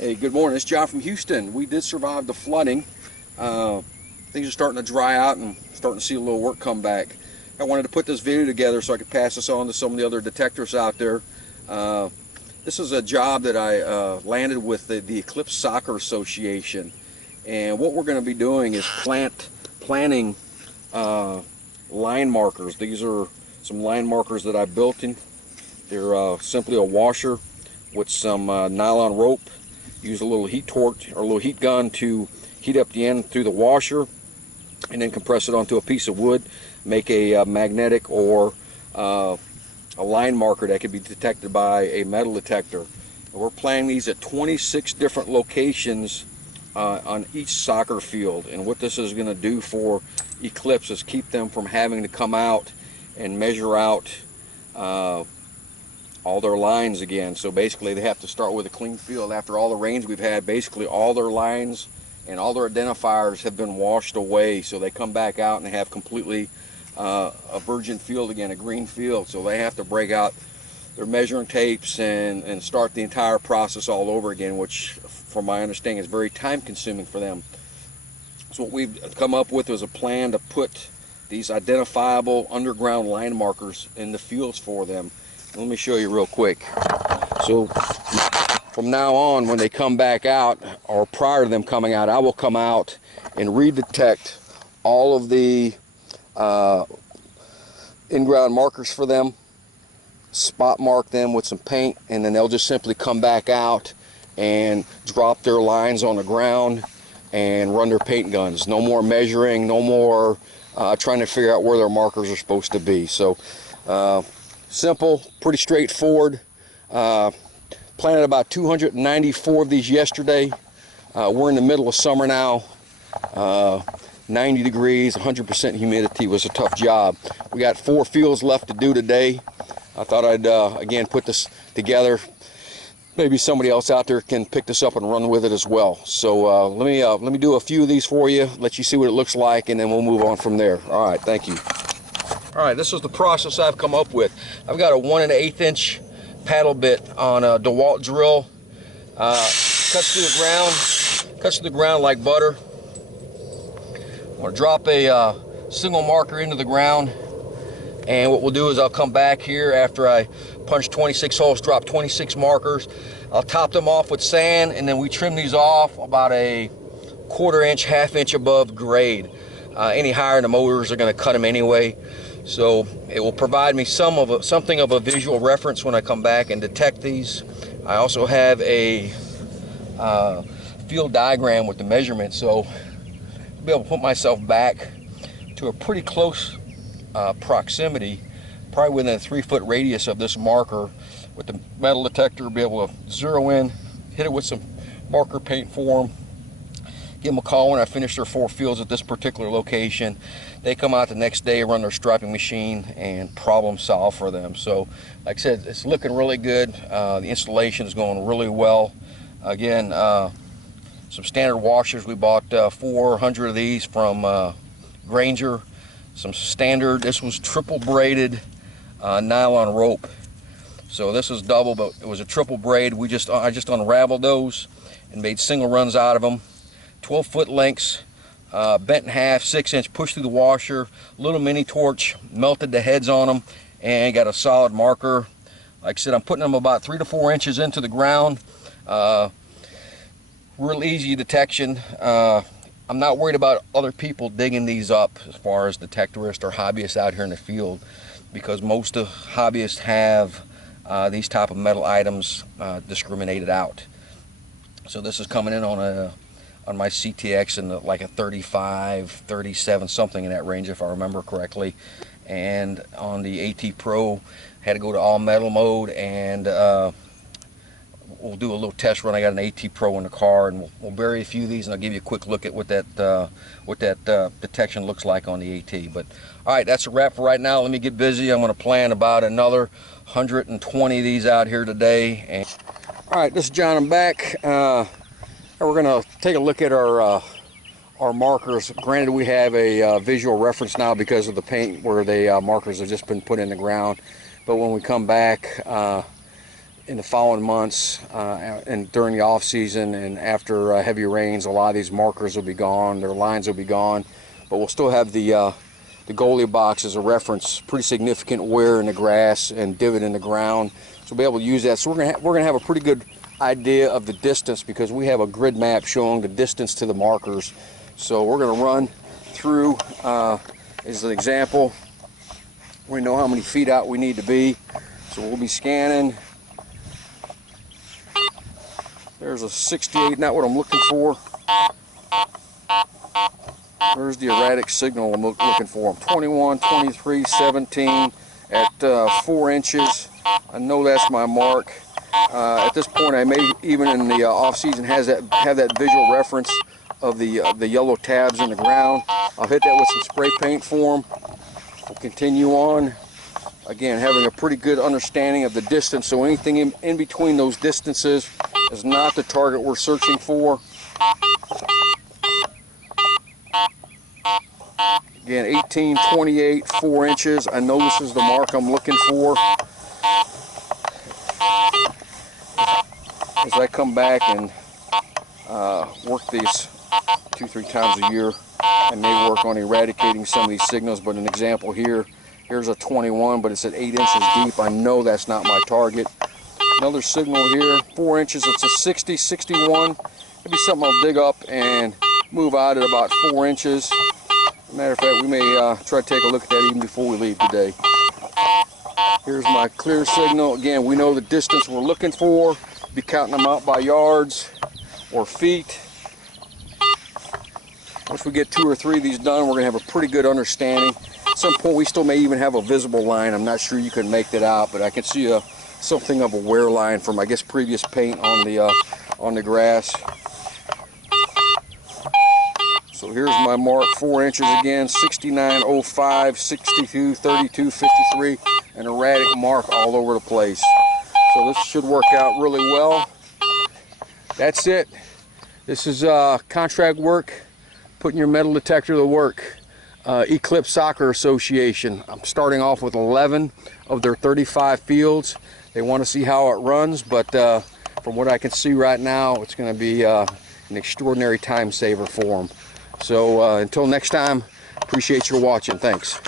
Hey, good morning. It's John from Houston. We did survive the flooding. Things are starting to dry out and starting to see a little work come back. I wanted to put this video together so I could pass this on to some of the other detectors out there. This is a job that I landed with the Eclipse Soccer Association. And what we're going to be doing is planting line markers. These are some line markers that I built in. They're simply a washer with some nylon rope. Use a little heat torch or a little heat gun to heat up the end through the washer and then compress it onto a piece of wood. Make a magnetic or a line marker that can be detected by a metal detector. And we're planting these at 26 different locations on each soccer field. And what this is going to do for Eclipse is keep them from having to come out and measure out all their lines again. So basically they have to start with a clean field. After all the rains we've had, basically all their lines and all their identifiers have been washed away, so they come back out and have completely a virgin field again, a green field. So they have to break out their measuring tapes and start the entire process all over again, which from my understanding is very time consuming for them. So what we've come up with was a plan to put these identifiable underground line markers in the fields for them. Let me show you real quick. So from now on, when they come back out, or prior to them coming out, I will come out and redetect all of the in-ground markers for them, spot mark them with some paint, and then they'll just simply come back out and drop their lines on the ground and run their paint guns. No more measuring, no more trying to figure out where their markers are supposed to be. So simple, pretty straightforward. Planted about 294 of these yesterday. We're in the middle of summer now. 90 degrees, 100% humidity. Was a tough job. We got 4 fields left to do today. I thought I'd again put this together. Maybe somebody else out there can pick this up and run with it as well. So let me do a few of these for you, let you see what it looks like, and then we'll move on from there. All right, thank you. All right, this is the process I've come up with. I've got a 1 1/8 inch paddle bit on a DeWalt drill. Cuts through the ground like butter. I'm gonna drop a single marker into the ground, and what we'll do is I'll come back here after I punch 26 holes, drop 26 markers. I'll top them off with sand, and then we trim these off about a 1/4 inch, 1/2 inch above grade. Any higher, the motors are going to cut them anyway. So it will provide me something of a visual reference when I come back and detect these. I also have a field diagram with the measurements, so I'll be able to put myself back to a pretty close proximity, probably within a 3-foot radius of this marker with the metal detector. Be able to zero in, hit it with some marker paint for them, give them a call when I finish their 4 fields at this particular location. They come out the next day, run their striping machine, and problem solve for them. So like I said, it's looking really good. The installation is going really well. Again, some standard washers. We bought 400 of these from Granger. Some standard, this was triple braided nylon rope. So this is double, but it was a triple braid. I just unraveled those and made single runs out of them. 12-foot lengths, bent in half, 6-inch, pushed through the washer, little mini torch, melted the heads on them, and got a solid marker. Like I said, I'm putting them about 3 to 4 inches into the ground. Real easy detection. I'm not worried about other people digging these up as far as detectorists or hobbyists out here in the field, because most of hobbyists have these type of metal items discriminated out. So this is coming in on my CTX in like a 35, 37, something in that range if I remember correctly. And on the AT Pro, had to go to all metal mode, and we'll do a little test run. I got an AT Pro in the car, and we'll bury a few of these, and I'll give you a quick look at what that detection looks like on the AT. But all right, that's a wrap for right now. Let me get busy. I'm going to plan about another 120 of these out here today. And all right, this is John. I'm back. We're going to take a look at our markers. Granted, we have a visual reference now because of the paint where the markers have just been put in the ground. But when we come back, in the following months and during the off season and after heavy rains, a lot of these markers will be gone, their lines will be gone, but we'll still have the goalie box as a reference, pretty significant wear in the grass and divot in the ground, so we'll be able to use that. So we're gonna have a pretty good idea of the distance because we have a grid map showing the distance to the markers. So we're gonna run through as an example. We know how many feet out we need to be, so we'll be scanning. There's a 68, not what I'm looking for. There's the erratic signal I'm looking for. 21, 23, 17 at 4 inches. I know that's my mark. At this point, I may even in the off season have that visual reference of the yellow tabs in the ground. I'll hit that with some spray paint for them. We'll continue on. Again, having a pretty good understanding of the distance, so anything in between those distances is not the target we're searching for. Again, 18, 28, 4 inches. I know this is the mark I'm looking for. As I come back and work these 2-3 times a year, I may work on eradicating some of these signals, but an example here, here's a 21, but it's at 8 inches deep. I know that's not my target. Another signal here, 4 inches, it's a 60, 61. Maybe something I'll dig up and move out at about 4 inches. Matter of fact, we may try to take a look at that even before we leave today. Here's my clear signal. Again, we know the distance we're looking for. Be counting them out by yards or feet. Once we get 2 or 3 of these done, we're going to have a pretty good understanding. At some point, we still may even have a visible line. I'm not sure you can make that out, but I can see something of a wear line from, I guess, previous paint on the grass. So here's my mark, 4 inches again, 69.05, 62, 32, 53, an erratic mark all over the place. So this should work out really well. That's it. This is contract work, putting your metal detector to work. Eclipse Soccer Association. I'm starting off with 11 of their 35 fields. They want to see how it runs, but from what I can see right now, it's going to be an extraordinary time saver for them. So until next time, appreciate your watching. Thanks.